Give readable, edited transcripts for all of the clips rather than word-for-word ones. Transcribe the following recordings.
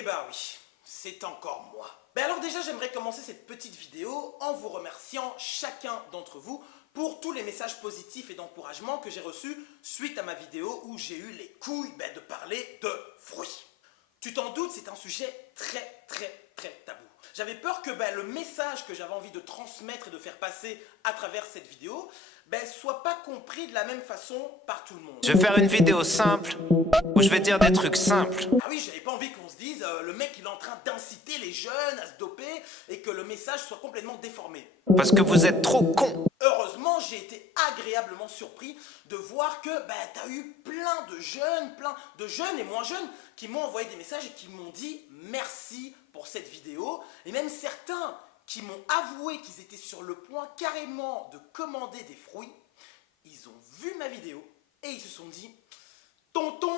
Eh ben oui, c'est encore moi. Ben alors déjà, j'aimerais commencer cette petite vidéo en vous remerciant chacun d'entre vous pour tous les messages positifs et d'encouragement que j'ai reçus suite à ma vidéo où j'ai eu les couilles de parler de fruits. Tu t'en doutes, c'est un sujet très tabou. J'avais peur que le message que j'avais envie de transmettre et de faire passer à travers cette vidéo soit pas compris de la même façon par tout le monde. Je vais faire une vidéo simple où je vais dire des trucs simples. Ah oui, j'avais pas envie qu'on se dise le mec il est en train d'inciter les jeunes à se doper et que le message soit complètement déformé. Parce que vous êtes trop cons. Heureusement, j'ai été agréablement surpris de voir que t'as eu plein de jeunes et moins jeunes qui m'ont envoyé des messages et qui m'ont dit merci pour cette vidéo. Et même certains qui m'ont avoué qu'ils étaient sur le point carrément de commander des fruits. Ils ont vu ma vidéo et ils se sont dit tonton,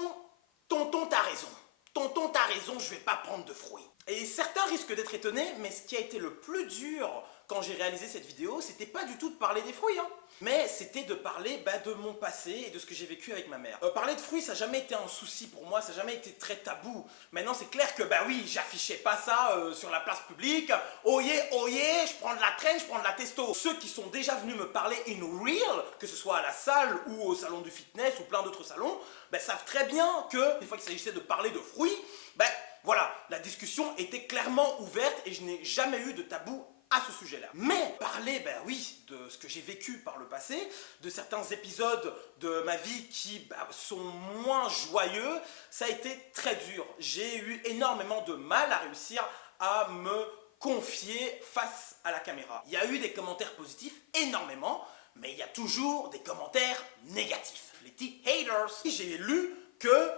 t'as raison. Tonton, t'as raison, je vais pas prendre de fruits. Et certains risquent d'être étonnés, mais ce qui a été le plus dur quand j'ai réalisé cette vidéo, c'était pas du tout de parler des fruits, mais c'était de parler de mon passé et de ce que j'ai vécu avec ma mère. Parler de fruits, ça n'a jamais été un souci pour moi, ça n'a jamais été très tabou. Maintenant, c'est clair que oui, j'affichais pas ça sur la place publique. Oh yeah, je prends de la traîne, je prends de la testo. Ceux qui sont déjà venus me parler in real, que ce soit à la salle ou au salon du fitness ou plein d'autres salons, savent très bien que, une fois qu'il s'agissait de parler de fruits, voilà, la discussion était clairement ouverte et je n'ai jamais eu de tabou à ce sujet-là. Mais parler, oui, de ce que j'ai vécu par le passé, de certains épisodes de ma vie qui sont moins joyeux, ça a été très dur. J'ai eu énormément de mal à réussir à me confier face à la caméra. Il y a eu des commentaires positifs, énormément, mais il y a toujours des commentaires négatifs. Les petits haters. J'ai lu que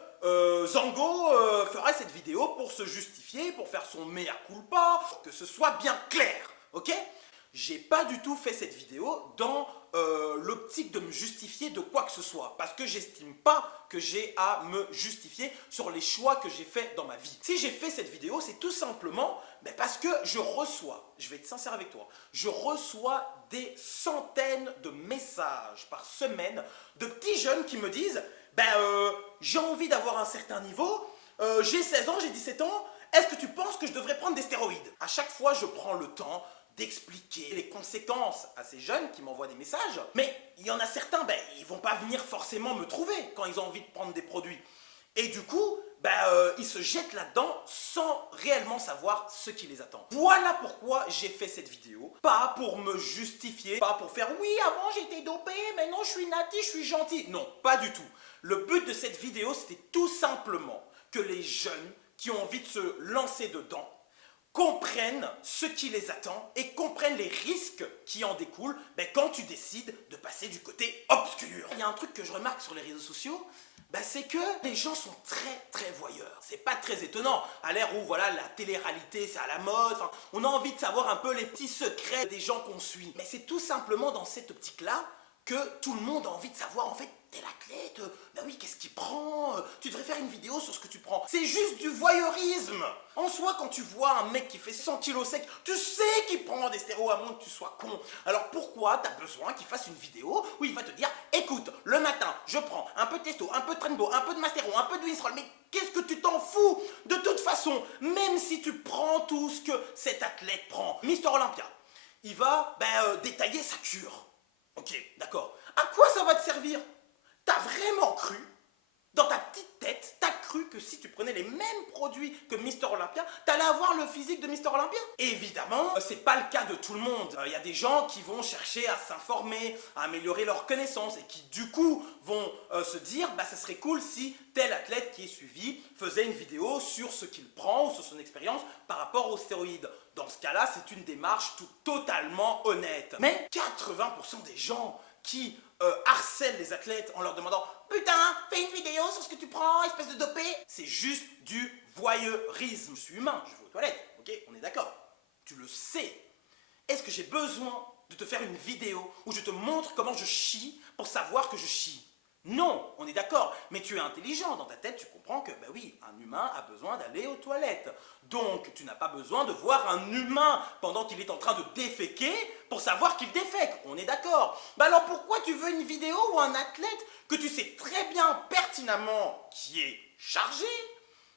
Zango ferait cette vidéo pour se justifier, pour faire son mea culpa, pour que ce soit bien clair, ok? J'ai pas du tout fait cette vidéo dans l'optique de me justifier de quoi que ce soit, parce que j'estime pas que j'ai à me justifier sur les choix que j'ai faits dans ma vie. Si j'ai fait cette vidéo, c'est tout simplement parce que je vais être sincère avec toi, je reçois des centaines de messages par semaine de petits jeunes qui me disent j'ai envie d'avoir un certain niveau, j'ai 16 ans, j'ai 17 ans, est-ce que tu penses que je devrais prendre des stéroïdes? À chaque fois, je prends le temps d'expliquer les conséquences à ces jeunes qui m'envoient des messages, mais il y en a certains, ils vont pas venir forcément me trouver quand ils ont envie de prendre des produits. Et du coup, ils se jettent là-dedans sans réellement savoir ce qui les attend. Voilà pourquoi j'ai fait cette vidéo. Pas pour me justifier, pas pour faire « oui, avant j'étais dopé, maintenant je suis nati, je suis gentil ». Non, pas du tout. Le but de cette vidéo, c'était tout simplement que les jeunes qui ont envie de se lancer dedans comprennent ce qui les attend et comprennent les risques qui en découlent quand tu décides de passer du côté obscur. Il y a un truc que je remarque sur les réseaux sociaux, c'est que les gens sont très voyeurs. C'est pas très étonnant, à l'ère où la télé-réalité c'est à la mode, on a envie de savoir un peu les petits secrets des gens qu'on suit. Mais c'est tout simplement dans cette optique-là que tout le monde a envie de savoir, en fait, t'es l'athlète, oui, qu'est-ce qu'il prend, tu devrais faire une vidéo sur ce que tu prends. C'est juste du voyeurisme. En soi, quand tu vois un mec qui fait 100 kilos sec, tu sais qu'il prend des stéroïdes à moins que tu sois con. Alors pourquoi t'as besoin qu'il fasse une vidéo où il va te dire, écoute, le matin, je prends un peu de testo, un peu de Trenbo, un peu de Mastéron, un peu de Winstrol, mais qu'est-ce que tu t'en fous? De toute façon, même si tu prends tout ce que cet athlète prend, Mister Olympia, il va détailler sa cure. Ok, d'accord. À quoi ça va te servir? T'as vraiment cru, dans ta petite tête, t'as cru que si tu prenais les mêmes produits que Mister Olympia, t'allais avoir le physique de Mister Olympia? Évidemment, c'est pas le cas de tout le monde. Il y a des gens qui vont chercher à s'informer, à améliorer leurs connaissances et qui du coup vont se dire ça serait cool si tel athlète qui est suivi faisait une vidéo sur ce qu'il prend ou sur son expérience par rapport aux stéroïdes. Dans ce cas-là, c'est une démarche totalement honnête. Mais 80% des gens qui harcèlent les athlètes en leur demandant « Putain, fais une vidéo sur ce que tu prends, espèce de dopé !» C'est juste du voyeurisme. Je suis humain, je vais aux toilettes, ok? On est d'accord. Tu le sais. Est-ce que j'ai besoin de te faire une vidéo où je te montre comment je chie pour savoir que je chie? Non, on est d'accord, mais tu es intelligent, dans ta tête tu comprends que oui, un humain a besoin d'aller aux toilettes. Donc tu n'as pas besoin de voir un humain pendant qu'il est en train de déféquer pour savoir qu'il défèque, on est d'accord. Alors pourquoi tu veux une vidéo où un athlète que tu sais très bien pertinemment qui est chargé,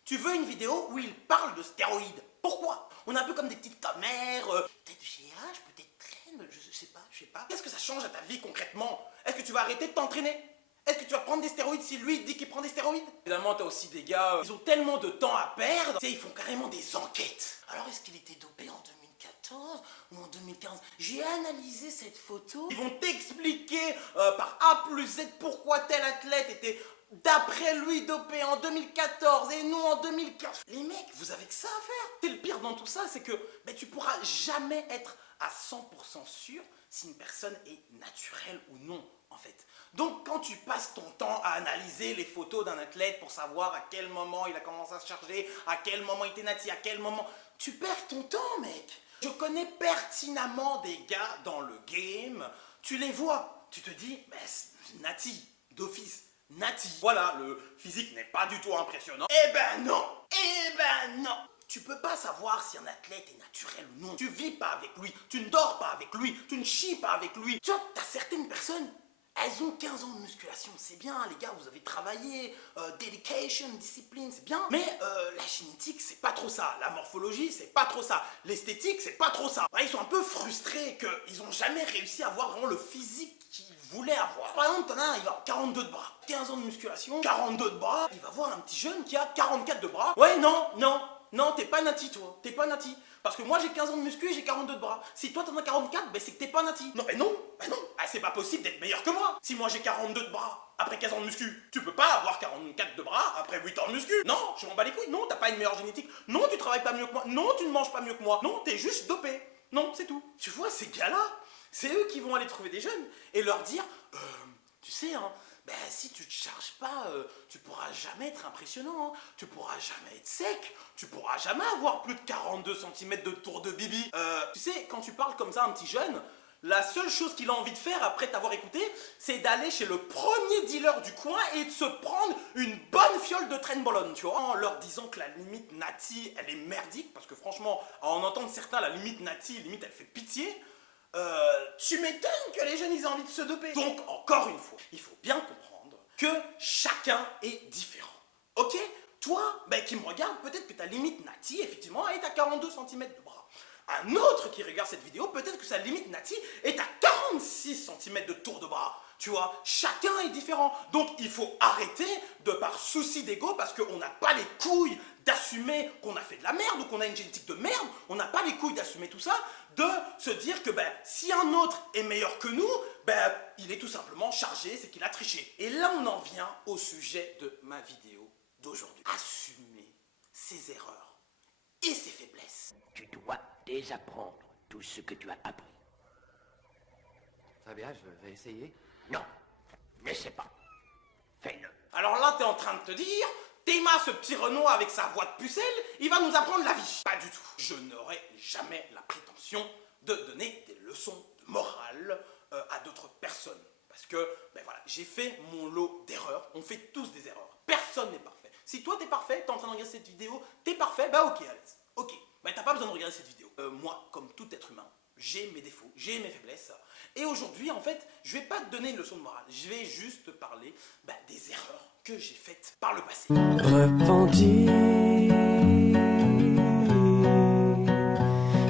Tu veux une vidéo où il parle de stéroïdes. Pourquoi? On est un peu comme des petites commères, peut-être GH, peut-être traîne, je sais pas. Qu'est-ce que ça change à ta vie concrètement? Est-ce que tu vas arrêter de t'entraîner? Est-ce que tu vas prendre des stéroïdes si lui dit qu'il prend des stéroïdes? Évidemment, t'as aussi des gars, ils ont tellement de temps à perdre, tu sais, ils font carrément des enquêtes. Alors, est-ce qu'il était dopé en 2014 ou en 2015? J'ai analysé cette photo. Ils vont t'expliquer par A plus Z pourquoi tel athlète était d'après lui dopé en 2014 et nous en 2015. Les mecs, vous avez que ça à faire. C'est le pire dans tout ça, c'est que tu pourras jamais être à 100% sûr si une personne est naturelle ou non, en fait. Donc quand tu passes ton temps à analyser les photos d'un athlète pour savoir à quel moment il a commencé à se charger, à quel moment il était nati, à quel moment... Tu perds ton temps, mec. Je connais pertinemment des gars dans le game, tu les vois, tu te dis, nati, d'office, nati. Voilà, le physique n'est pas du tout impressionnant. Eh ben non. Tu peux pas savoir si un athlète est naturel ou non. Tu vis pas avec lui, tu ne dors pas avec lui, tu ne chies pas avec lui. Tu vois, t'as certaines personnes... Elles ont 15 ans de musculation, c'est bien les gars, vous avez travaillé, dedication, discipline, c'est bien. Mais la génétique, c'est pas trop ça. La morphologie, c'est pas trop ça. L'esthétique, c'est pas trop ça. Ils sont un peu frustrés qu'ils ont jamais réussi à avoir vraiment le physique qu'ils voulaient avoir. Par exemple, t'en as un, il va avoir 42 de bras. 15 ans de musculation, 42 de bras. Il va voir un petit jeune qui a 44 de bras. Ouais, non, t'es pas nati toi, t'es pas nati. Parce que moi j'ai 15 ans de muscu et j'ai 42 de bras. Si toi t'en as 44, c'est que t'es pas nati. Non, non. C'est pas possible d'être meilleur que moi. Si moi j'ai 42 de bras après 15 ans de muscu, tu peux pas avoir 44 de bras après 8 ans de muscu. Non, je m'en bats les couilles. Non, t'as pas une meilleure génétique. Non, tu travailles pas mieux que moi. Non, tu ne manges pas mieux que moi. Non, t'es juste dopé. Non, c'est tout. Tu vois, ces gars-là, c'est eux qui vont aller trouver des jeunes et leur dire, tu sais, hein, si tu te charges pas, tu pourras jamais être impressionnant, hein. Tu pourras jamais être sec, tu pourras jamais avoir plus de 42 cm de tour de bibi. Tu sais, quand tu parles comme ça à un petit jeune, la seule chose qu'il a envie de faire après t'avoir écouté, c'est d'aller chez le premier dealer du coin et de se prendre une bonne fiole de Trenbolone, tu vois, en leur disant que la limite nati, elle est merdique, parce que franchement, à en entendre certains, la limite nati, limite, elle fait pitié. Tu m'étonnes que les jeunes ils aient envie de se doper. Donc, encore une fois, il faut bien comprendre que chacun est différent. Ok? Toi, qui me regarde, peut-être que ta limite nati, effectivement, est à 42 cm de bras. Un autre qui regarde cette vidéo, peut-être que sa limite nati est à 46 cm de tour de bras. Tu vois, chacun est différent. Donc, il faut arrêter de par souci d'ego, parce qu'on n'a pas les couilles d'assumer qu'on a fait de la merde ou qu'on a une génétique de merde, on n'a pas les couilles d'assumer tout ça, de se dire que si un autre est meilleur que nous, il est tout simplement chargé, c'est qu'il a triché. Et là, on en vient au sujet de ma vidéo d'aujourd'hui. Assumer ses erreurs et ses faiblesses. Tu dois désapprendre tout ce que tu as appris. Très bien, je vais essayer. Non, n'essaie pas. Fais-le. Alors là, t'es en train de te dire, Théma, ce petit Renoir avec sa voix de pucelle, il va nous apprendre la vie. Pas du tout. Je n'aurai jamais la prétention de donner des leçons de morale à d'autres personnes. Parce que, voilà, j'ai fait mon lot d'erreurs. On fait tous des erreurs. Personne n'est parfait. Si toi, t'es parfait, t'es en train de regarder cette vidéo, t'es parfait, ok, Alex. Ok. T'as pas besoin de regarder cette vidéo. Moi, comme tout être humain, j'ai mes défauts, j'ai mes faiblesses. Et aujourd'hui, en fait, je vais pas te donner une leçon de morale. Je vais juste te parler des erreurs que j'ai faites par le passé. Repenti,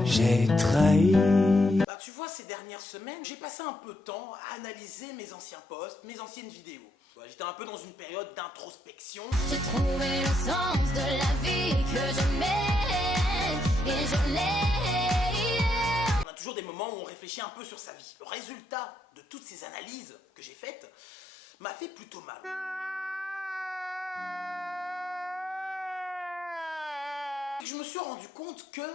j'ai trahi. Tu vois, ces dernières semaines, j'ai passé un peu de temps à analyser mes anciens posts, mes anciennes vidéos. J'étais un peu dans une période d'introspection. J'ai trouvé le sens de la vie que j'aimais et je l'ai. On a toujours des moments où on réfléchit un peu sur sa vie. Le résultat de toutes ces analyses que j'ai faites m'a fait plutôt mal. Je me suis rendu compte que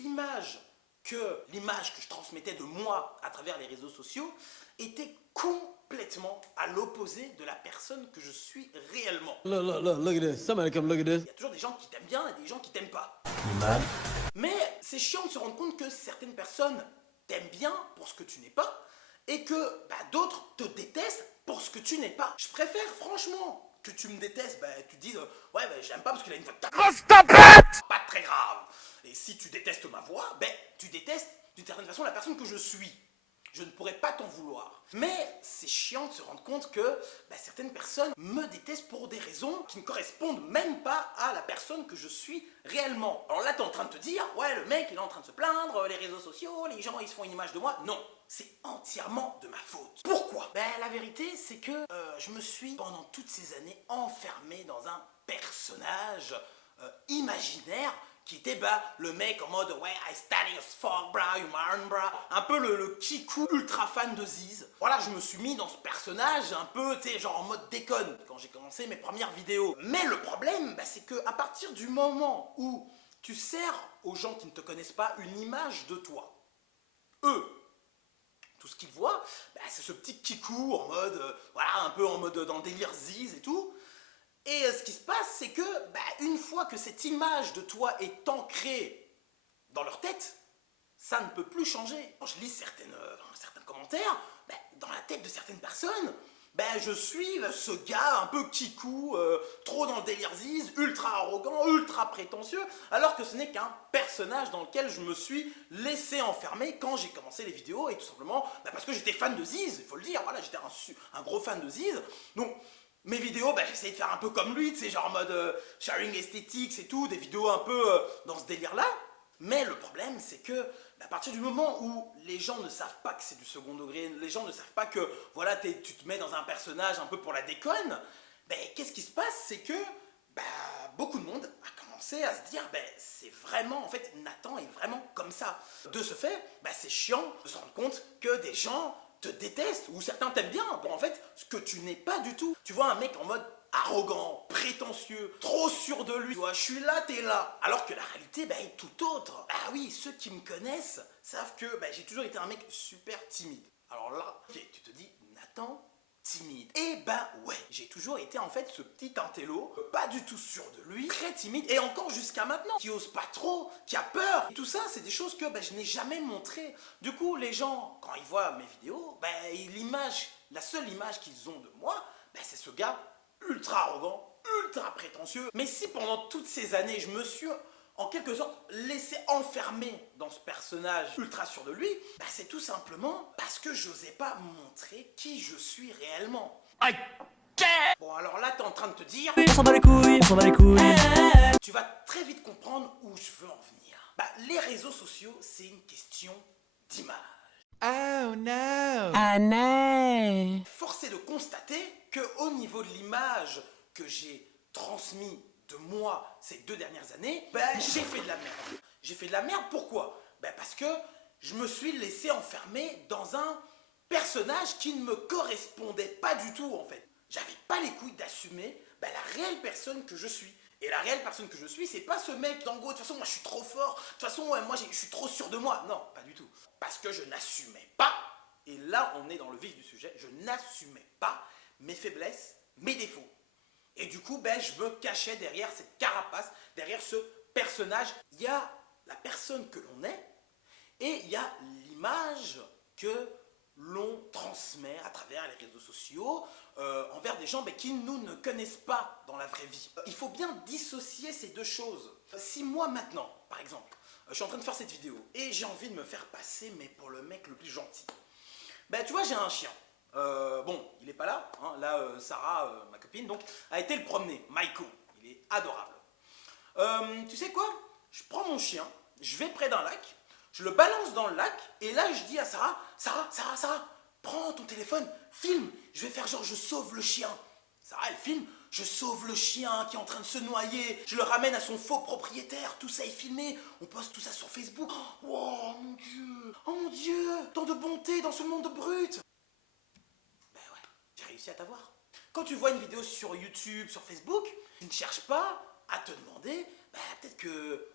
l'image que je transmettais de moi à travers les réseaux sociaux était complètement à l'opposé de la personne que je suis réellement. Look at this. Somebody come look at this. Il y a toujours des gens qui t'aiment bien et des gens qui t'aiment pas. Man. Mais c'est chiant de se rendre compte que certaines personnes t'aiment bien pour ce que tu n'es pas et que d'autres te détestent pour ce que tu n'es pas. Je préfère franchement que tu me détestes, tu te dises ouais j'aime pas parce qu'il a une voix de pas très grave. Et si tu détestes ma voix, tu détestes d'une certaine façon la personne que je suis. Je ne pourrais pas t'en vouloir. Mais c'est chiant de se rendre compte que certaines personnes me détestent pour des raisons qui ne correspondent même pas à la personne que je suis réellement. Alors là, t'es en train de te dire, ouais, le mec, il est en train de se plaindre, les réseaux sociaux, les gens, ils se font une image de moi. Non, c'est entièrement de ma faute. Pourquoi? La vérité, c'est que je me suis, pendant toutes ces années, enfermé dans un personnage imaginaire qui était le mec en mode ouais, I study as fuck, bra, you man, bra. Un peu le kikou ultra fan de Ziz. Voilà, je me suis mis dans ce personnage un peu, tu sais, genre en mode déconne quand j'ai commencé mes premières vidéos. Mais le problème, c'est que à partir du moment où tu sers aux gens qui ne te connaissent pas une image de toi, eux, tout ce qu'ils voient, c'est ce petit kikou en mode, voilà, un peu en mode dans le délire Ziz et tout. Et ce qui se passe, c'est que, une fois que cette image de toi est ancrée dans leur tête, ça ne peut plus changer. Quand je lis certains commentaires, dans la tête de certaines personnes, je suis ce gars un peu kikou, trop dans le délire Ziz, ultra arrogant, ultra prétentieux, alors que ce n'est qu'un personnage dans lequel je me suis laissé enfermer quand j'ai commencé les vidéos, et tout simplement parce que j'étais fan de Ziz, il faut le dire, voilà, j'étais un gros fan de Ziz, donc mes vidéos, j'essayais de faire un peu comme lui, tu sais, genre en mode sharing aesthetics et tout, des vidéos un peu dans ce délire-là. Mais le problème, c'est que à partir du moment où les gens ne savent pas que c'est du second degré, les gens ne savent pas que, voilà, tu te mets dans un personnage un peu pour la déconne, qu'est-ce qui se passe? C'est que beaucoup de monde a commencé à se dire, c'est vraiment, en fait, Nathan est vraiment comme ça. De ce fait, c'est chiant de se rendre compte que des gens te détestent, ou certains t'aiment bien, en fait, ce que tu n'es pas du tout. Tu vois un mec en mode arrogant, prétentieux, trop sûr de lui, tu vois, je suis là, t'es là. Alors que la réalité, est tout autre. Oui, ceux qui me connaissent savent que j'ai toujours été un mec super timide. Alors là, ok, tu te dis, Nathan, timide. Et ouais, j'ai toujours été en fait ce petit intello, pas du tout sûr de lui, très timide, et encore jusqu'à maintenant, qui ose pas trop, qui a peur. Et tout ça, c'est des choses que je n'ai jamais montrées. Du coup, les gens, quand ils voient mes vidéos, la seule image qu'ils ont de moi, c'est ce gars ultra arrogant, ultra prétentieux. Mais si pendant toutes ces années, je me suis en quelque sorte laissé enfermer dans ce personnage ultra sûr de lui, c'est tout simplement parce que j'osais pas montrer qui je suis réellement. Bon, alors là, t'es en train de te dire, On s'en bat les couilles, on s'en bat les couilles. tu vas très vite comprendre où je veux en venir. Les réseaux sociaux, c'est une question d'image. Oh no! Ah non. Force est de constater qu'au niveau de l'image que j'ai transmise de moi ces 2 dernières années, j'ai fait de la merde. J'ai fait de la merde, pourquoi? Parce que je me suis laissé enfermer dans un personnage qui ne me correspondait pas du tout, en fait. J'avais pas les couilles d'assumer la réelle personne que je suis. Et la réelle personne que je suis, c'est pas ce mec d'en gros, de toute façon, moi je suis trop fort, de toute façon, moi je suis trop sûr de moi. Non, pas du tout. Parce que je n'assumais pas, et là on est dans le vif du sujet, je n'assumais pas mes faiblesses, mes défauts. Et du coup, je me cachais derrière cette carapace, derrière ce personnage. Il y a la personne que l'on est, et il y a l'image que l'on transmet à travers les réseaux sociaux envers des gens qui nous ne connaissent pas dans la vraie vie. Il faut bien dissocier ces deux choses. Si moi maintenant, par exemple, je suis en train de faire cette vidéo et j'ai envie de me faire passer pour le mec le plus gentil, tu vois, j'ai un chien. Bon, il est pas là, hein. Là, Sarah, ma copine, donc, a été le promener. Maiko, il est adorable. Tu sais quoi? Je prends mon chien, je vais près d'un lac, je le balance dans le lac, et là, je dis à Sarah, Sarah, prends ton téléphone, filme, je vais faire genre, je sauve le chien. Sarah, elle filme, je sauve le chien qui est en train de se noyer, je le ramène à son faux propriétaire, tout ça est filmé, on poste tout ça sur Facebook. Oh mon Dieu, tant de bonté dans ce monde brut. Ouais, j'ai réussi à t'avoir. Quand tu vois une vidéo sur YouTube, sur Facebook, tu ne cherches pas à te demander, peut-être que,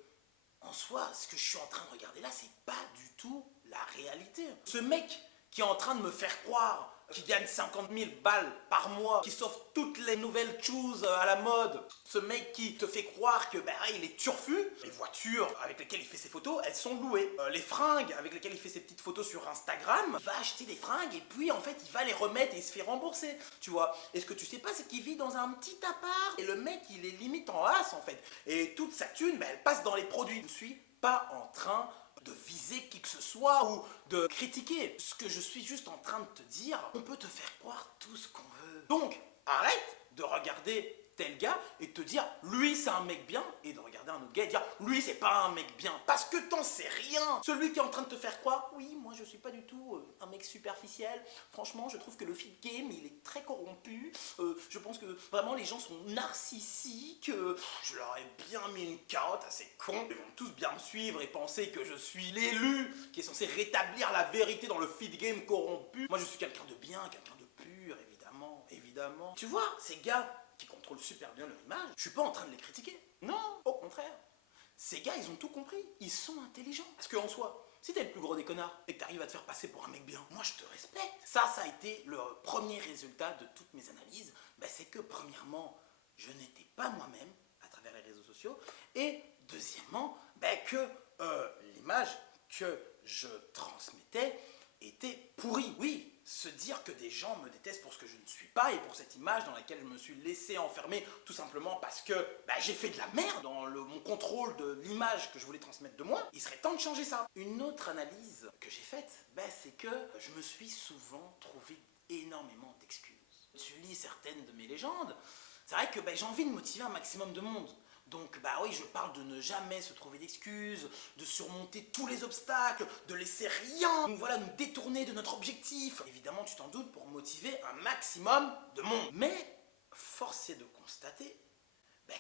en soi, ce que je suis en train de regarder là, c'est pas du tout la réalité. Ce mec qui est en train de me faire croire qui gagne 50 000 balles par mois, qui s'offre toutes les nouvelles choses à la mode, ce mec qui te fait croire que il est turfu, les voitures avec lesquelles il fait ses photos, elles sont louées. Les fringues avec lesquelles il fait ses petites photos sur Instagram, il va acheter des fringues et puis en fait il va les remettre et il se fait rembourser, tu vois. Et ce que tu sais pas, c'est qu'il vit dans un petit appart et le mec il est limite en as en fait. Et toute sa thune, elle passe dans les produits. Je ne suis pas en train de viser qui que ce soit ou de critiquer. Ce que je suis juste en train de te dire, on peut te faire croire tout ce qu'on veut. Donc, arrête de regarder tel gars et de te dire lui c'est un mec bien et de regarder un autre gars et dire lui c'est pas un mec bien parce que t'en sais rien. Celui qui est en train de te faire croire oui moi je suis pas du tout un mec superficiel, franchement je trouve que le feed game il est très corrompu, je pense que vraiment les gens sont narcissiques, je leur ai bien mis une carotte à ces cons, ils vont tous bien me suivre et penser que je suis l'élu qui est censé rétablir la vérité dans le feed game corrompu. Moi je suis quelqu'un de bien, quelqu'un de pur, évidemment. Tu vois ces gars qui contrôlent super bien leur image, je suis pas en train de les critiquer. Non, au contraire. Ces gars, ils ont tout compris. Ils sont intelligents. Parce qu'en soi, si t'es le plus gros des connards et que t'arrives à te faire passer pour un mec bien, moi je te respecte. Ça a été le premier résultat de toutes mes analyses. C'est que premièrement, je n'étais pas moi-même à travers les réseaux sociaux. Et deuxièmement, que l'image que je transmettais était pourrie. Oui, se dire que des gens me détestent pour ce que je ne suis pas et pour cette image dans laquelle je me suis laissé enfermer tout simplement parce que j'ai fait de la merde dans mon contrôle de l'image que je voulais transmettre de moi, il serait temps de changer ça. Une autre analyse que j'ai faite, c'est que je me suis souvent trouvé énormément d'excuses. Tu lis certaines de mes légendes, c'est vrai que j'ai envie de motiver un maximum de monde. Donc oui, je parle de ne jamais se trouver d'excuses, de surmonter tous les obstacles, de laisser rien nous détourner de notre objectif. Évidemment, tu t'en doutes, pour motiver un maximum de monde. Mais force est de constater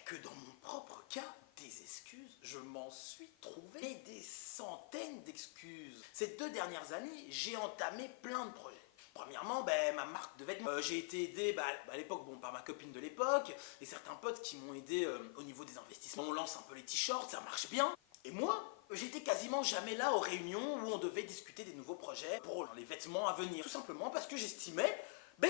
que dans mon propre cas, des excuses, je m'en suis trouvé des centaines d'excuses. Ces 2 dernières années, j'ai entamé plein de projets. Premièrement, ma marque de vêtements. J'ai été aidé à l'époque par ma copine de l'époque et certains potes qui m'ont aidé au niveau des investissements. On lance un peu les t-shirts, ça marche bien. Et moi, j'étais quasiment jamais là aux réunions où on devait discuter des nouveaux projets pour les vêtements à venir. Tout simplement parce que j'estimais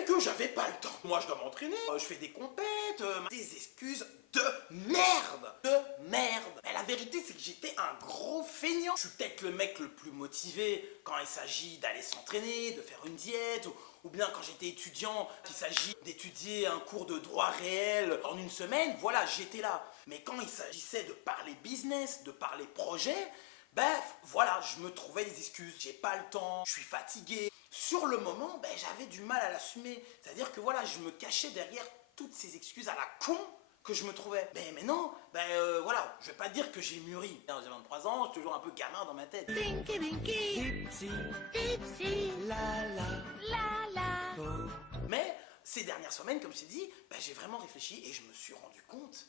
que j'avais pas le temps. Moi, je dois m'entraîner, je fais des compètes, des excuses de merde. La vérité, c'est que j'étais un gros feignant. Je suis peut-être le mec le plus motivé quand il s'agit d'aller s'entraîner, de faire une diète, ou bien quand j'étais étudiant, qu'il s'agit d'étudier un cours de droit réel en une semaine, voilà, j'étais là. Mais quand il s'agissait de parler business, de parler projet, je me trouvais des excuses. J'ai pas le temps, je suis fatigué. Sur le moment, j'avais du mal à l'assumer. C'est-à-dire que je me cachais derrière toutes ces excuses à la con que je me trouvais. Mais non, je vais pas dire que j'ai mûri. J'ai 23 ans, je suis toujours un peu gamin dans ma tête. Tinky Winky, Dipsy, la la. Mais ces dernières semaines, comme je t'ai dit, j'ai vraiment réfléchi et je me suis rendu compte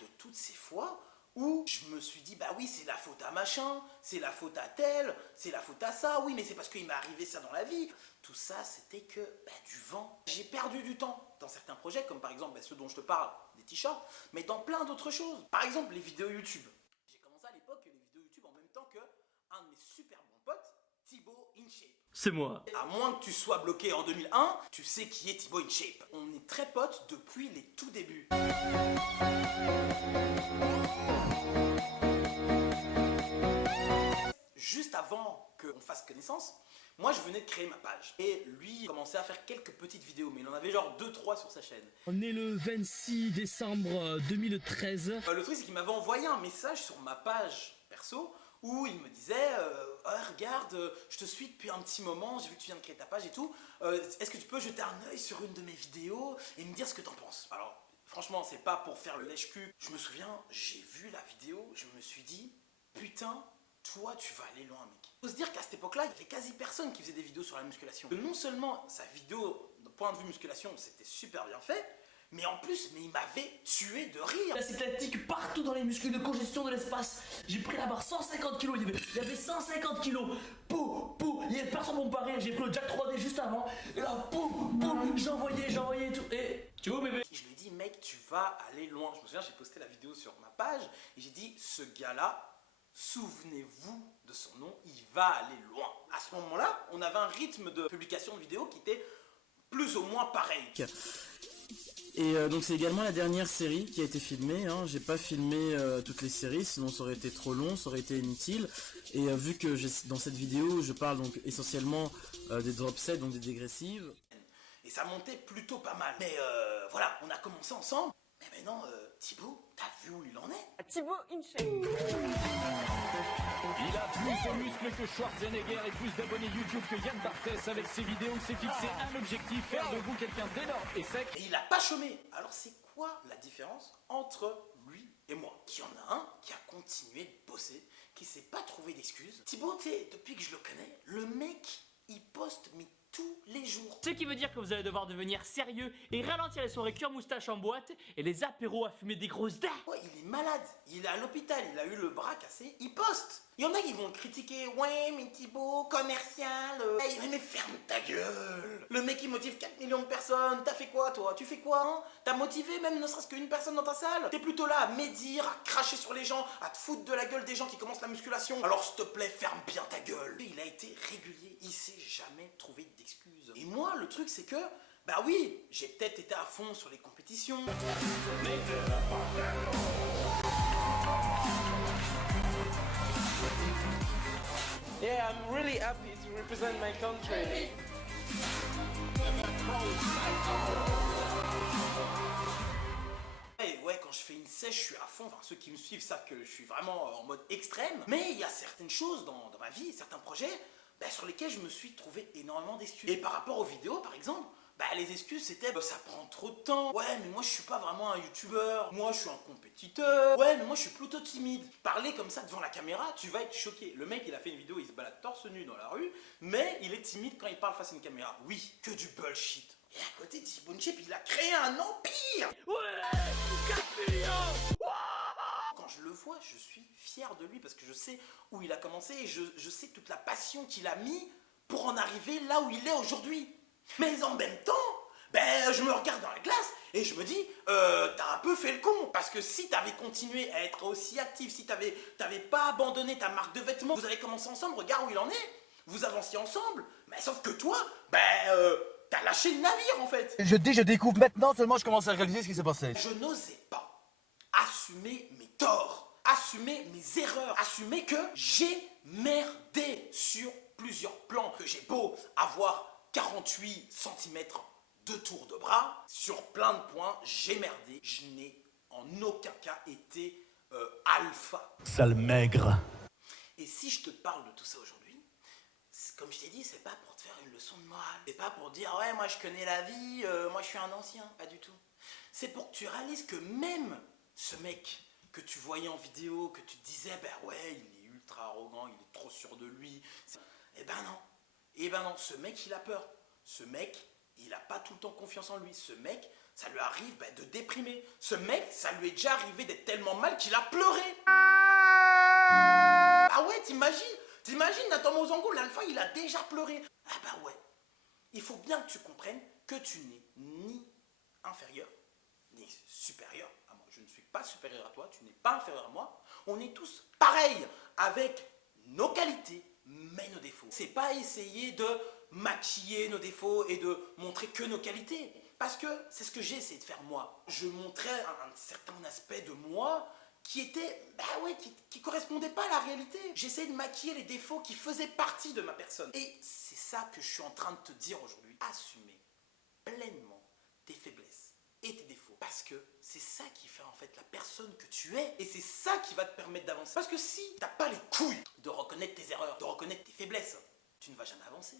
de toutes ces fois où je me suis dit oui c'est la faute à machin, c'est la faute à tel, c'est la faute à ça, oui mais c'est parce qu'il m'est arrivé ça dans la vie. Tout ça c'était que du vent. J'ai perdu du temps dans certains projets comme par exemple ceux dont je te parle, des t-shirts, mais dans plein d'autres choses. Par exemple les vidéos YouTube. J'ai commencé à l'époque les vidéos YouTube en même temps que un de mes super bons potes, Thibaut InShape. C'est moi. À moins que tu sois bloqué en 2001, tu sais qui est Thibaut InShape. On est très potes depuis les tout débuts. Juste avant qu'on fasse connaissance, moi je venais de créer ma page. Et lui commençait à faire quelques petites vidéos, mais il en avait genre 2-3 sur sa chaîne. On est le 26 décembre 2013. Le truc c'est qu'il m'avait envoyé un message sur ma page perso où il me disait regarde, je te suis depuis un petit moment, j'ai vu que tu viens de créer ta page et tout, est-ce que tu peux jeter un œil sur une de mes vidéos et me dire ce que t'en penses? Alors franchement c'est pas pour faire le lèche-cul, je me souviens, j'ai vu la vidéo, je me suis dit putain, toi tu vas aller loin mec. Faut se dire qu'à cette époque-là, il y avait quasi personne qui faisait des vidéos sur la musculation. Non seulement sa vidéo, d'un point de vue musculation, c'était super bien fait, mais en plus, il m'avait tué de rire. La cyclatique partout dans les muscles de congestion de l'espace. J'ai pris la barre 150 kg, il y avait 150 kg. Pou, il y avait personne pour me parer. J'ai pris le Jack 3D juste avant. Et là, pou, j'envoyais et tout. Et tu vois bébé? Je lui ai dit mec, tu vas aller loin. Je me souviens, j'ai posté la vidéo sur ma page et j'ai dit ce gars-là, souvenez-vous de son nom, il va aller loin. À ce moment-là, on avait un rythme de publication de vidéos qui était plus ou moins pareil. Et donc c'est également la dernière série qui a été filmée, hein. J'ai pas filmé toutes les séries, sinon ça aurait été trop long, ça aurait été inutile. Et vu que dans cette vidéo je parle donc essentiellement des drop sets, donc des dégressives. Et ça montait plutôt pas mal. Mais voilà, on a commencé ensemble. Mais maintenant, Thibaut, t'as vu où il en est? Thibaut InShape. Il a Plus de muscles que Schwarzenegger et plus d'abonnés YouTube que Yann Barthès. Avec ses vidéos, s'est fixé un objectif, faire de vous quelqu'un d'énorme et sec. Et il a pas chômé. Alors c'est quoi la différence entre lui et moi? Il y en a un qui a continué de bosser, qui s'est pas trouvé d'excuses. Thibaut, tu sais, depuis que je le connais, le mec, il poste mais tous les jours. Ce qui veut dire que vous allez devoir devenir sérieux et ralentir les soirées cure moustache en boîte et les apéros à fumer des grosses dents. Ouais, il est malade, il est à l'hôpital, il a eu le bras cassé, il poste. Il y en a qui vont le critiquer, ouais mais Thibaut, commercial, hey, mais ferme ta gueule. Le mec il motive 4 millions de personnes, t'as fait quoi toi? Tu fais quoi hein? T'as motivé même ne serait-ce qu'une personne dans ta salle? T'es plutôt là à médire, à cracher sur les gens, à te foutre de la gueule des gens qui commencent la musculation. Alors s'il te plaît, ferme bien ta gueule. Il a été régulier, il s'est jamais trouvé d'excuses. Et moi le truc c'est que, bah oui, j'ai peut-être été à fond sur les compétitions. Yeah, I'm really happy to represent my country. Et ouais, quand je fais une sèche, je suis à fond. Enfin, ceux qui me suivent savent que je suis vraiment en mode extrême. Mais il y a certaines choses dans ma vie, certains projets, bah, sur lesquels je me suis trouvé énormément d'excuses. Et par rapport aux vidéos, par exemple, bah, les excuses c'était ça prend trop de temps. Ouais, mais moi je suis pas vraiment un youtubeur. Moi je suis un compétiteur. Ouais, mais moi je suis plutôt timide. Parler comme ça devant la caméra, tu vas être choqué. Le mec il a fait une vidéo, il se balade torse nu dans la rue, mais il est timide quand il parle face à une caméra. Oui, que du bullshit. Et à côté de Thibaut Inchep, il a créé un empire. Ouais, 4 millions. Quand je le vois, je suis fier de lui parce que je sais où il a commencé et je sais toute la passion qu'il a mis pour en arriver là où il est aujourd'hui. Mais en même temps, ben, je me regarde dans la glace et je me dis, t'as un peu fait le con. Parce que si t'avais continué à être aussi actif, si t'avais pas abandonné ta marque de vêtements, vous avez commencé ensemble, regarde où il en est, vous avanciez ensemble, mais sauf que toi, t'as lâché le navire en fait. Je découvre maintenant, seulement je commence à réaliser ce qui s'est passé. Je n'osais pas assumer mes torts, assumer mes erreurs, assumer que j'ai merdé sur plusieurs plans, que j'ai beau avoir 48 cm de tour de bras, sur plein de points, j'ai merdé. Je n'ai en aucun cas été alpha. Sale maigre. Et si je te parle de tout ça aujourd'hui, comme je t'ai dit, c'est pas pour te faire une leçon de morale. C'est pas pour dire, ouais, moi je connais la vie, moi je suis un ancien. Pas du tout. C'est pour que tu réalises que même ce mec que tu voyais en vidéo, que tu te disais, ben ouais, il est ultra arrogant, il est trop sûr de lui. Eh ben non. Et ben non, ce mec il a peur. Ce mec, il a pas tout le temps confiance en lui. Ce mec, ça lui arrive de déprimer. Ce mec, ça lui est déjà arrivé d'être tellement mal qu'il a pleuré. Ah ouais, t'imagines Nathan Mozango, l'alpha, il a déjà pleuré. Ah bah ouais. Il faut bien que tu comprennes que tu n'es ni inférieur, ni supérieur à moi. Je ne suis pas supérieur à toi, tu n'es pas inférieur à moi. On est tous pareils, avec nos qualités, mais nos défauts. C'est pas essayer de maquiller nos défauts et de montrer que nos qualités. Parce que c'est ce que j'ai essayé de faire moi. Je montrais un certain aspect de moi qui était, qui correspondait pas à la réalité. J'essayais de maquiller les défauts qui faisaient partie de ma personne. Et c'est ça que je suis en train de te dire aujourd'hui. Assumer pleinement tes faiblesses et tes défauts. Parce que c'est ça qui fait en fait la personne que tu es. Et c'est ça qui va te permettre d'avancer. Parce que si t'as pas les couilles de reconnaître tes erreurs, de reconnaître tes faiblesses, tu ne vas jamais avancer.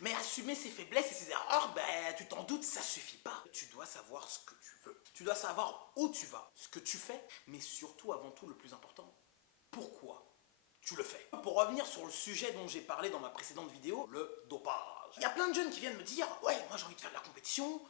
Mais assumer ses faiblesses et ses erreurs, tu t'en doutes, ça suffit pas. Tu dois savoir ce que tu veux. Tu dois savoir où tu vas, ce que tu fais, mais surtout, avant tout, le plus important, pourquoi tu le fais. Pour revenir sur le sujet dont j'ai parlé dans ma précédente vidéo, le dopage. Il y a plein de jeunes qui viennent me dire, ouais, moi j'ai envie de faire de la compétition,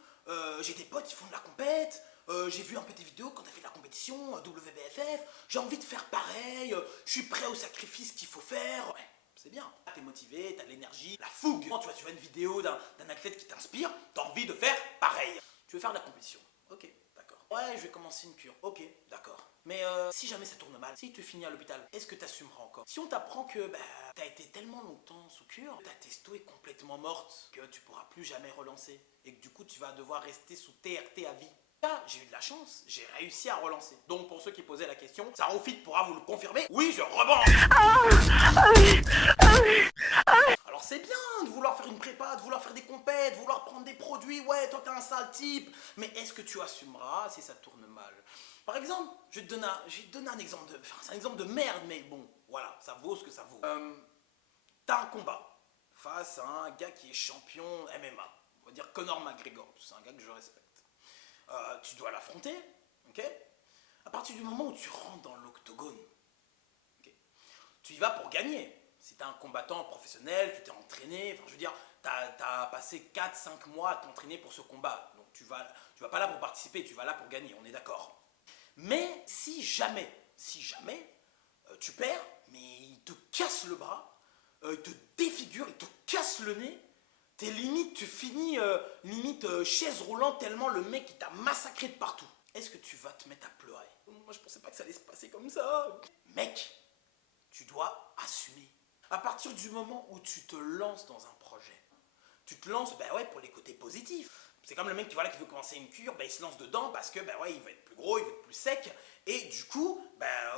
j'ai des potes qui font de la compète, j'ai vu un peu tes vidéos quand t'as fait de la compétition, WBFF, j'ai envie de faire pareil, je suis prêt au sacrifice qu'il faut faire. Ouais, c'est bien, t'es motivé, t'as de l'énergie, la fougue. Quand tu vois une vidéo d'un athlète qui t'inspire, t'as envie de faire pareil. Tu veux faire de la compétition, ok, d'accord. Ouais, je vais commencer une cure, ok, d'accord. Mais si jamais ça tourne mal, si tu finis à l'hôpital, est-ce que t'assumeras encore? Si on t'apprend que t'as été tellement longtemps sous cure, ta testo est complètement morte, que tu pourras plus jamais relancer, et que du coup tu vas devoir rester sous TRT à vie. Là, j'ai eu de la chance, j'ai réussi à relancer. Donc pour ceux qui posaient la question, Sarofit pourra vous le confirmer. Oui, je rebondis. Alors c'est bien de vouloir faire une prépa, de vouloir faire des compètes, de vouloir prendre des produits. Ouais, toi t'es un sale type. Mais est-ce que tu assumeras si ça tourne mal? Par exemple, je vais te donner un exemple de... Enfin, c'est un exemple de merde, mais bon, voilà, ça vaut ce que ça vaut. T'as un combat face à un gars qui est champion MMA. On va dire Conor McGregor, c'est un gars que je respecte. Tu dois l'affronter, ok? À partir du moment où tu rentres dans l'octogone, okay, tu y vas pour gagner. Si t'es un combattant professionnel, tu t'es entraîné, enfin je veux dire, t'as passé 4-5 mois à t'entraîner pour ce combat. Donc tu vas pas là pour participer, tu vas là pour gagner, on est d'accord. Mais si jamais tu perds, mais il te casse le bras, il te défigure, il te casse le nez, t'es limite, tu finis chaise roulante tellement le mec il t'a massacré de partout. Est-ce que tu vas te mettre à pleurer? Moi je pensais pas que ça allait se passer comme ça. Mec, tu dois assumer. À partir du moment où tu te lances dans un projet, tu te lances pour les côtés positifs. C'est comme le mec qui veut commencer une cure, il se lance dedans parce que il va être plus gros, il va être plus sec. Et du coup,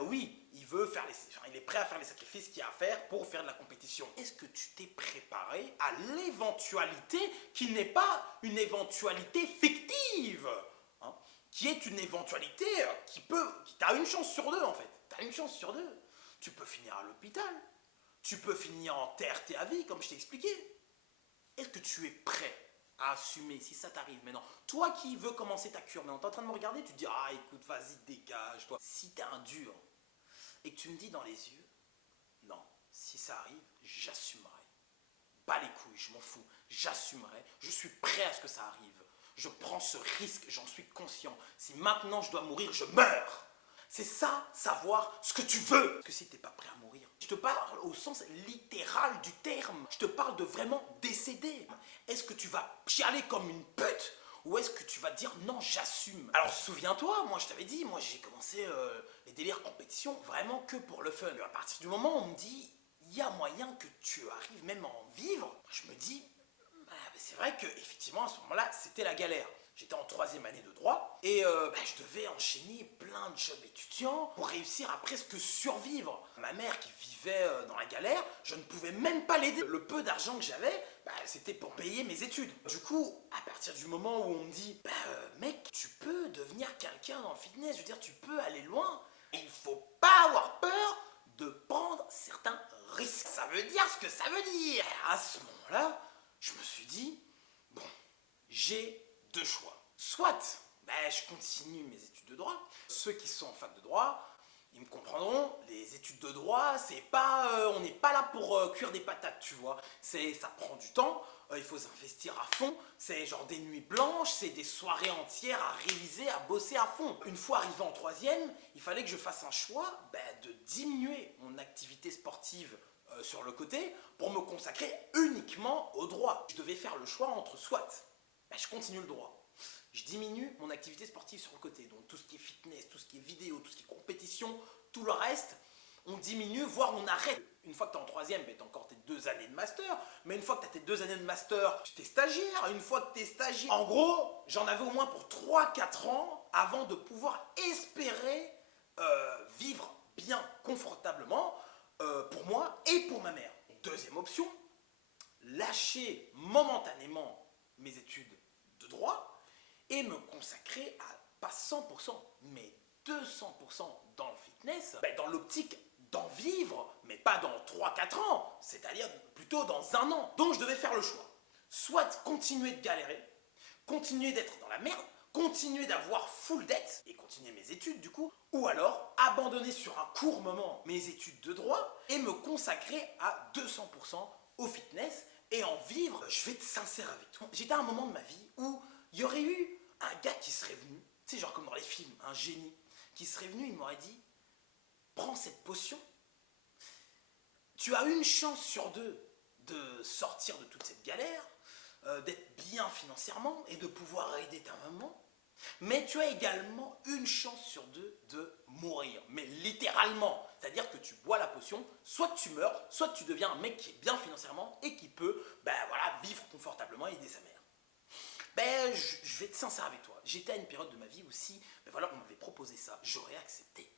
oui, il est prêt à faire les sacrifices qu'il y a à faire pour faire de la compétition. Est-ce que tu t'es préparé à l'éventualité qui n'est pas une éventualité fictive, hein, qui est une éventualité qui t'as une chance sur deux en fait. T'as une chance sur deux. Tu peux finir à l'hôpital. Tu peux finir en terre à vie, comme je t'ai expliqué. Est-ce que tu es prêt à assumer si ça t'arrive maintenant? Toi qui veux commencer ta cure, mais t'es en train de me regarder, tu te dis, ah écoute, vas-y, dégage-toi. Si t'es un dur et que tu me dis dans les yeux, non, si ça arrive, j'assumerai. Pas les couilles, je m'en fous, j'assumerai. Je suis prêt à ce que ça arrive. Je prends ce risque, j'en suis conscient. Si maintenant je dois mourir, je meurs. C'est ça, savoir ce que tu veux. Parce que si t'es pas prêt à mourir, je te parle au sens littéral du terme. Je te parle de vraiment décéder. Est-ce que tu vas chialer comme une pute ou est-ce que tu vas dire non, j'assume? Alors souviens-toi, moi je t'avais dit, moi j'ai commencé les délires compétition vraiment que pour le fun. À partir du moment où on me dit, il y a moyen que tu arrives même à en vivre, je me dis, c'est vrai que effectivement à ce moment-là, c'était la galère. J'étais en 3e année de droit et je devais enchaîner plein de jobs étudiants pour réussir à presque survivre. Ma mère qui vivait dans la galère, je ne pouvais même pas l'aider. Le peu d'argent que j'avais, c'était pour payer mes études. Du coup, à partir du moment où on me dit, mec, tu peux devenir quelqu'un dans le fitness, je veux dire, tu peux aller loin. Et il faut pas avoir peur de prendre certains risques. Ça veut dire ce que ça veut dire. Et à ce moment-là, je me suis dit, bon, j'ai deux choix. Soit je continue mes études de droit. Ceux qui sont en fac de droit, ils me comprendront. Les études de droit, c'est pas, on n'est pas là pour cuire des patates, tu vois. Ça prend du temps. Il faut s'investir à fond. C'est genre des nuits blanches, c'est des soirées entières à réviser, à bosser à fond. Une fois arrivé en 3e, il fallait que je fasse un choix de diminuer mon activité sportive sur le côté pour me consacrer uniquement au droit. Je devais faire le choix entre soit je continue le droit, je diminue mon activité sportive sur le côté, donc tout ce qui est fitness, tout ce qui est vidéo, tout ce qui est compétition, tout le reste, on diminue, voire on arrête. Une fois que tu es en 3e, tu as encore tes 2 années de master, mais une fois que tu as tes 2 années de master, tu es stagiaire, une fois que tu es stagiaire. En gros, j'en avais au moins pour 3-4 ans avant de pouvoir espérer vivre bien, confortablement, pour moi et pour ma mère. Deuxième option, lâcher momentanément mes études de droit et me consacrer à pas 100% mais 200% dans le fitness, dans l'optique d'en vivre, mais pas dans 3-4 ans, c'est-à-dire plutôt dans 1 an. Donc je devais faire le choix, soit continuer de galérer, continuer d'être dans la merde, continuer d'avoir full dette et continuer mes études du coup, ou alors abandonner sur un court moment mes études de droit et me consacrer à 200% au fitness et en vivre. Je vais être sincère avec toi. J'étais à un moment de ma vie où il y aurait eu un gars qui serait venu, tu sais, genre comme dans les films, un génie, qui serait venu, il m'aurait dit, prends cette potion, tu as une chance sur 2 de sortir de toute cette galère, d'être bien financièrement et de pouvoir aider ta maman, mais tu as également une chance sur 2 de mourir, mais littéralement, c'est-à-dire que tu bois la potion, soit tu meurs, soit tu deviens un mec qui est bien financièrement et qui peut vivre confortablement et aider sa mère. Je vais être sincère avec toi, j'étais à une période de ma vie où si on m'avait proposé ça, j'aurais accepté.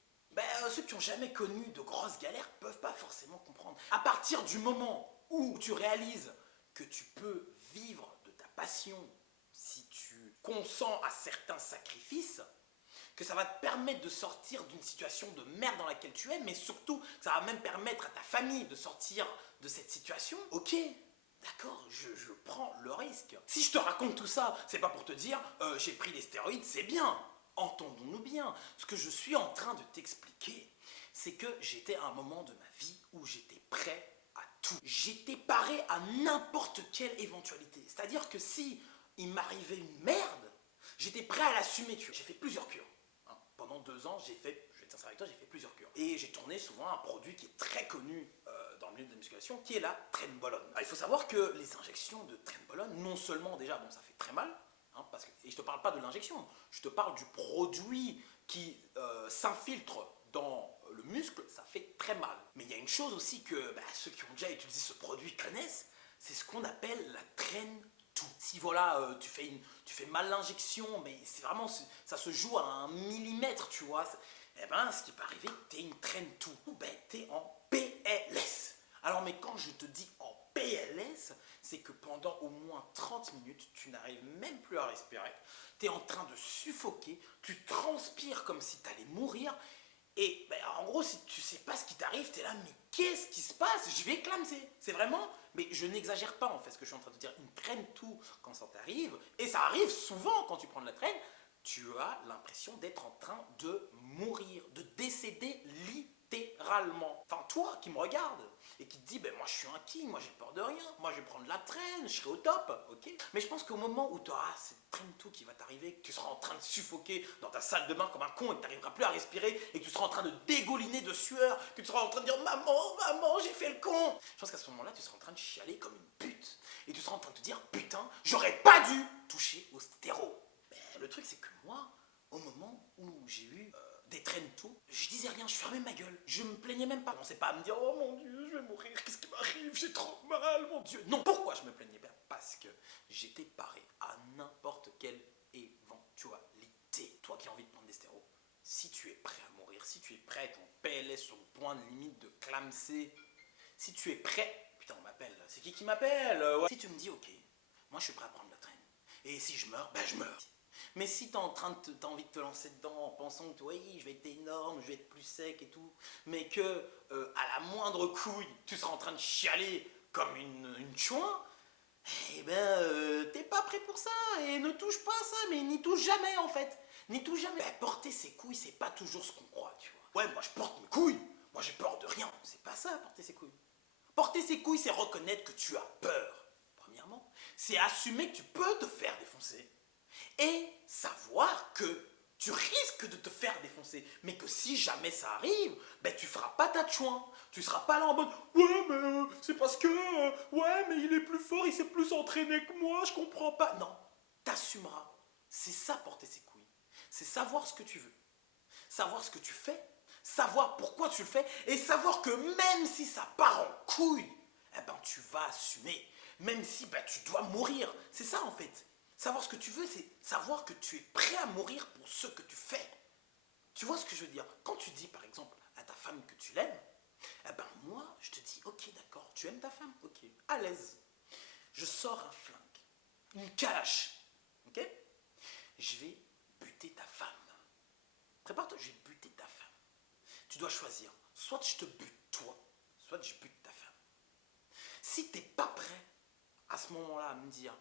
Ceux qui n'ont jamais connu de grosses galères peuvent pas forcément comprendre. À partir du moment où tu réalises que tu peux vivre de ta passion si tu consens à certains sacrifices, que ça va te permettre de sortir d'une situation de merde dans laquelle tu es, mais surtout, que ça va même permettre à ta famille de sortir de cette situation, ok, d'accord, je prends le risque. Si je te raconte tout ça, c'est pas pour te dire, j'ai pris des stéroïdes, c'est bien. Entendons-nous bien. Ce que je suis en train de t'expliquer, c'est que j'étais à un moment de ma vie où j'étais prêt à tout. J'étais paré à n'importe quelle éventualité. C'est-à-dire que si il m'arrivait une merde, j'étais prêt à l'assumer. J'ai fait plusieurs cures. Hein. Pendant 2 ans, je vais être sincère avec toi, j'ai fait plusieurs cures. Et j'ai tourné souvent un produit qui est très connu dans le milieu de la musculation, qui est la Trenbolone. Alors, il faut savoir que les injections de Trenbolone, non seulement déjà, bon, ça fait très mal, hein, et je te parle pas de l'injection, je te parle du produit qui s'infiltre dans le muscle, ça fait très mal. Mais il y a une chose aussi que ceux qui ont déjà utilisé ce produit connaissent, c'est ce qu'on appelle la Tren2. Si voilà, tu fais mal l'injection, mais c'est vraiment, ça se joue à 1 millimètre, tu vois. Eh ben, ce qui peut arriver, t'es une Tren2, t'es en PLS. Alors, mais quand je te dis en PLS, c'est que pendant au moins 30 minutes, tu n'arrives même plus à respirer. T'es en train de suffoquer, tu transpires comme si t'allais mourir. Et en gros, si tu sais pas ce qui t'arrive, t'es là, mais qu'est-ce qui se passe? Je vais éclamer. C'est vraiment, mais je n'exagère pas en fait ce que je suis en train de dire. Une Tren2, quand ça t'arrive, et ça arrive souvent quand tu prends de la traîne, tu as l'impression d'être en train de mourir, de décéder littéralement. Enfin, toi qui me regardes et qui te dis, moi je suis un king, moi j'ai peur de rien, moi je vais prendre la traîne, je serai au top, ok? Mais je pense qu'au moment où tu auras cette Tren2 qui va t'arriver, que tu seras en train de suffoquer dans ta salle de bain comme un con et que tu n'arriveras plus à respirer et que tu seras en train de dégouliner de sueur, que tu seras en train de dire, maman, j'ai fait le con. Je pense qu'à ce moment-là, tu seras en train de chialer comme une pute. Et tu seras en train de te dire, putain, j'aurais pas dû toucher au stéro. Le truc, c'est que moi, au moment où j'ai eu des Tren2, je disais rien, je fermais ma gueule, je me plaignais même pas. Je commençais pas à me dire, oh mon Dieu, je vais mourir, qu'est-ce qui m'arrive, j'ai trop mal, mon Dieu. Non, pourquoi je me plaignais pas? Parce que j'étais paré à n'importe quelle éventualité. Toi qui as envie de prendre des stéros, si tu es prêt à mourir, si tu es prêt à être en PLS sur le point de limite de clamser, si tu es prêt, putain on m'appelle, c'est qui m'appelle? Ouais. Si tu me dis, ok, moi je suis prêt à prendre la traîne, et si je meurs, je meurs. Mais si t'as envie de te lancer dedans en pensant que oui, je vais être énorme, je vais être plus sec et tout, mais que à la moindre couille, tu seras en train de chialer comme une chouin, eh t'es pas prêt pour ça, et ne touche pas à ça, mais n'y touche jamais en fait, n'y touche jamais. Porter ses couilles, c'est pas toujours ce qu'on croit, tu vois. Ouais, moi je porte mes couilles, moi j'ai peur de rien, c'est pas ça, porter ses couilles. Porter ses couilles, c'est reconnaître que tu as peur, premièrement, c'est assumer que tu peux te faire défoncer. Et savoir que tu risques de te faire défoncer, mais que si jamais ça arrive, tu feras pas ta chouin. Tu seras pas là en mode ouais mais c'est parce que ouais mais il est plus fort, il s'est plus entraîné que moi, je comprends pas. Non, t'assumeras. C'est ça porter ses couilles. C'est savoir ce que tu veux, savoir ce que tu fais, savoir pourquoi tu le fais et savoir que même si ça part en couille, tu vas assumer. Même si tu dois mourir. C'est ça en fait. Savoir ce que tu veux, c'est savoir que tu es prêt à mourir pour ce que tu fais. Tu vois ce que je veux dire? Quand tu dis par exemple à ta femme que tu l'aimes, moi je te dis ok d'accord, tu aimes ta femme, ok, à l'aise. Je sors un flingue, une calache, ok? Je vais buter ta femme. Prépare-toi, je vais buter ta femme. Tu dois choisir, soit je te bute toi, soit je bute ta femme. Si t'es pas prêt à ce moment-là à me dire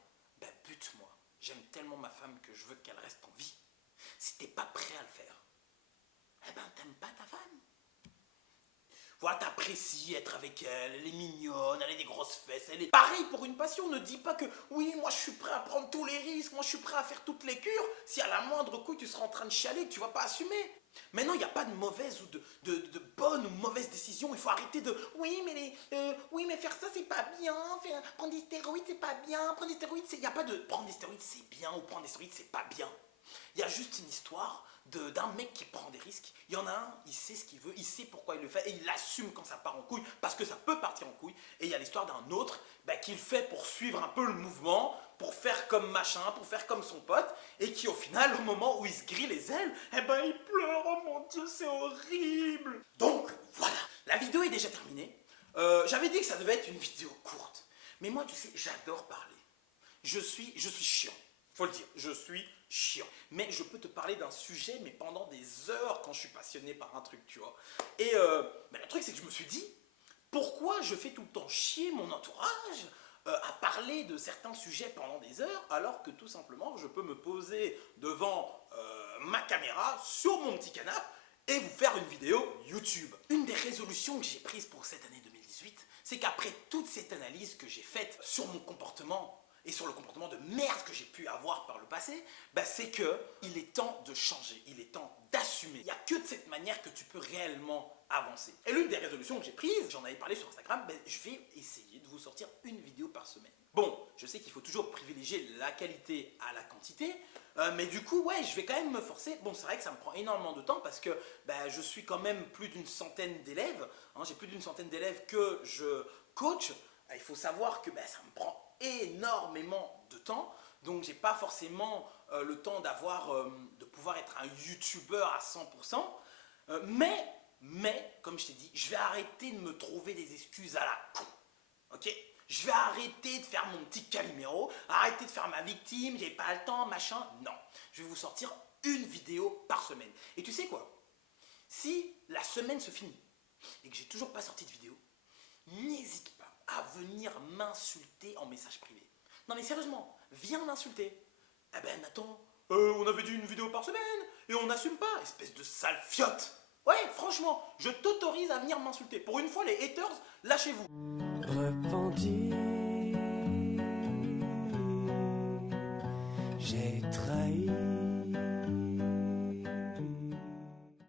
bute-moi, j'aime tellement ma femme que je veux qu'elle reste en vie. Si t'es pas prêt à le faire, t'aimes pas ta femme. Voilà, t'apprécies être avec elle, elle est mignonne, elle a des grosses fesses, elle est... Pareil pour une passion, ne dis pas que oui, moi je suis prêt à prendre tous les risques, moi je suis prêt à faire toutes les cures, si à la moindre couille tu seras en train de chialer, tu vas pas assumer. Maintenant, il n'y a pas de mauvaise ou de bonne ou mauvaise décision, il faut arrêter de oui mais faire ça c'est pas bien, prendre des stéroïdes c'est pas bien, prendre des stéroïdes c'est... Il n'y a pas de prendre des stéroïdes c'est bien ou prendre des stéroïdes c'est pas bien. Il y a juste une histoire d'un mec qui prend des risques. Il y en a un, il sait ce qu'il veut, il sait pourquoi il le fait et il assume quand ça part en couille parce que ça peut partir en couille. Et il y a l'histoire d'un autre qui le fait pour suivre un peu le mouvement, pour faire comme machin, pour faire comme son pote et qui au final, au moment où il se grille les ailes, il pleure, oh mon Dieu c'est horrible. Donc voilà, la vidéo est déjà terminée. J'avais dit que ça devait être une vidéo courte. Mais moi tu sais, j'adore parler. Je suis chiant. Faut le dire, je suis chiant. Mais je peux te parler d'un sujet, mais pendant des heures quand je suis passionné par un truc, tu vois. Et le truc, c'est que je me suis dit, pourquoi je fais tout le temps chier mon entourage à parler de certains sujets pendant des heures, alors que tout simplement, je peux me poser devant ma caméra, sur mon petit canapé, et vous faire une vidéo YouTube. Une des résolutions que j'ai prises pour cette année 2018, c'est qu'après toute cette analyse que j'ai faite sur mon comportement, et sur le comportement de merde que j'ai pu avoir par le passé, c'est que il est temps de changer, il est temps d'assumer. Il n'y a que de cette manière que tu peux réellement avancer. Et l'une des résolutions que j'ai prises, j'en avais parlé sur Instagram, je vais essayer de vous sortir une vidéo par semaine. Bon, je sais qu'il faut toujours privilégier la qualité à la quantité, mais du coup, ouais, je vais quand même me forcer. Bon, c'est vrai que ça me prend énormément de temps parce que je suis quand même plus d'une centaine d'élèves. Hein, j'ai plus d'une centaine d'élèves que je coach. Il faut savoir que ça me prend énormément de temps, donc j'ai pas forcément le temps de pouvoir être un youtubeur à 100%, mais comme je t'ai dit, je vais arrêter de me trouver des excuses à la con, ok? Je vais arrêter de faire mon petit Calimero, arrêter de faire ma victime, j'ai pas le temps, machin, non. Je vais vous sortir une vidéo par semaine. Et tu sais quoi? Si la semaine se finit et que j'ai toujours pas sorti de vidéo, n'hésite pas à venir m'insulter en message privé. Non mais sérieusement, viens m'insulter. Eh ben Nathan, on avait dit une vidéo par semaine et on n'assume pas, espèce de sale fiotte. Ouais, franchement, je t'autorise à venir m'insulter. Pour une fois, les haters, lâchez-vous.